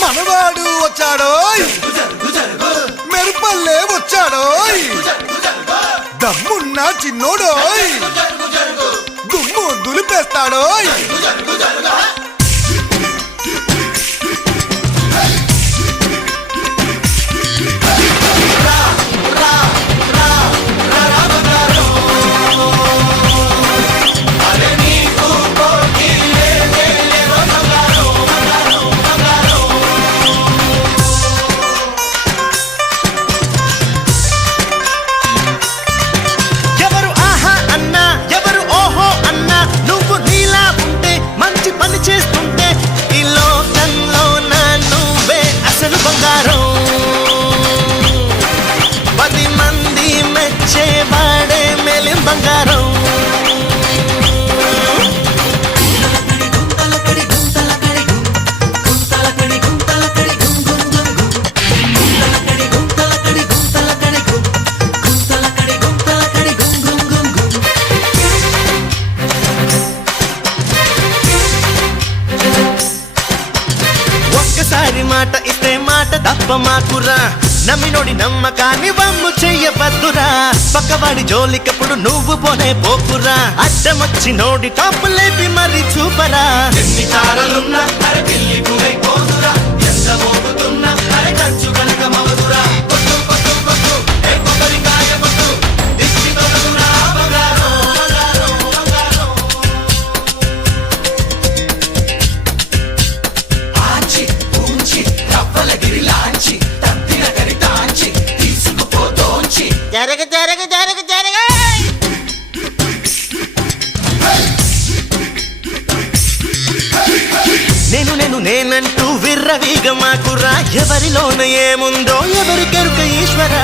మనవాడు వచ్చాడో మెరుపల్లే వచ్చాడో దమ్మున్న చిన్నోడో దుమ్ము దులిపేస్తాడో మాట ఇస్తే మాట తప్ప మాకురా నమ్మినోడి నమ్మకాన్ని వమ్ము చెయ్యవద్దురా పక్కవాడి జోలికప్పుడు నువ్వు పోనే పోకురా అడ్డమొచ్చి నోడి టాప్ లేపి మరి చూపరా ఎన్ని తారలున్నా అరే పెళ్లి పూలై పోదురా ఎంత మోగుతున్నా అరే ఖర్చు కనుక మవదురా కొట్టు కొట్టు కొట్టు ఏ కొబ్బరికాయ కొట్టు దిష్టి తొలగురా బంగారం బంగారం బంగారం ఆచి ఊంచి రవ్వలగిరి లాంచి తప్పిన కరితాంచి తీసుకుపోతోంచి జరగ జరగ జరగ జరగ నేను నేను నేనంటూ విర్రవీగ మాకురా ఎవరిలోన ఏముందో ఎవరికెరుక ఈశ్వర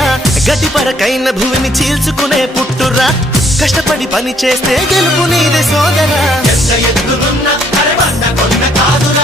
గడ్డిపరకైన భూమిని చీల్చుకునే పుట్టురా కష్టపడి పని చేస్తే గెలుపు నీదే సోదరా ఎంత ఎత్తులున్నా అరే బండ కొండ కాదురా